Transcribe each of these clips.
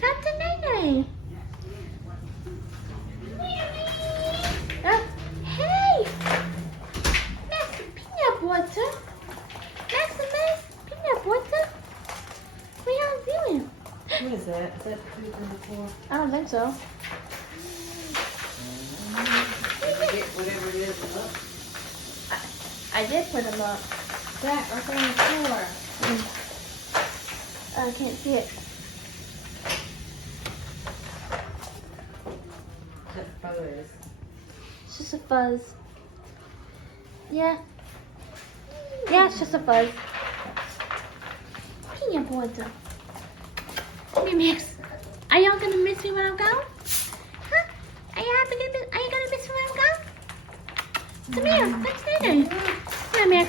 Captain Nene. Hey! That's some peanut butter. That's some nice peanut butter. What y'all doing? What is that? Is that 234? I don't think so. Get whatever it is up. I did put them up. That right there on the floor. I can't see it. That fuzz. It's just a fuzz. Yeah. Yeah, it's just a fuzz. Peanut butter. Come here, Max. Are y'all gonna miss me when I'm gone? Huh? Are you gonna miss me when I'm gone? Come here, what's dinner? Come here, Max.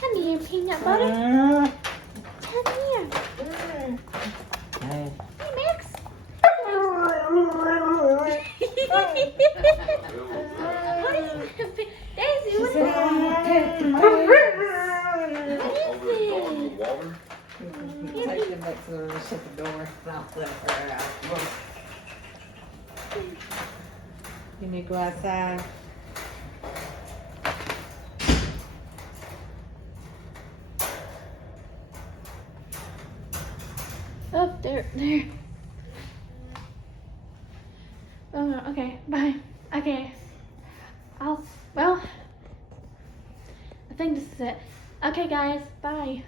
Come here, peanut butter. Come here. Hey. Hey, Max. What is it? Daisy, what is it? Take them back to the shut the door. I'll let her out. You need to go outside. Oh, there. Oh, okay, bye. Okay. Well, I think this is it. Okay, guys, bye.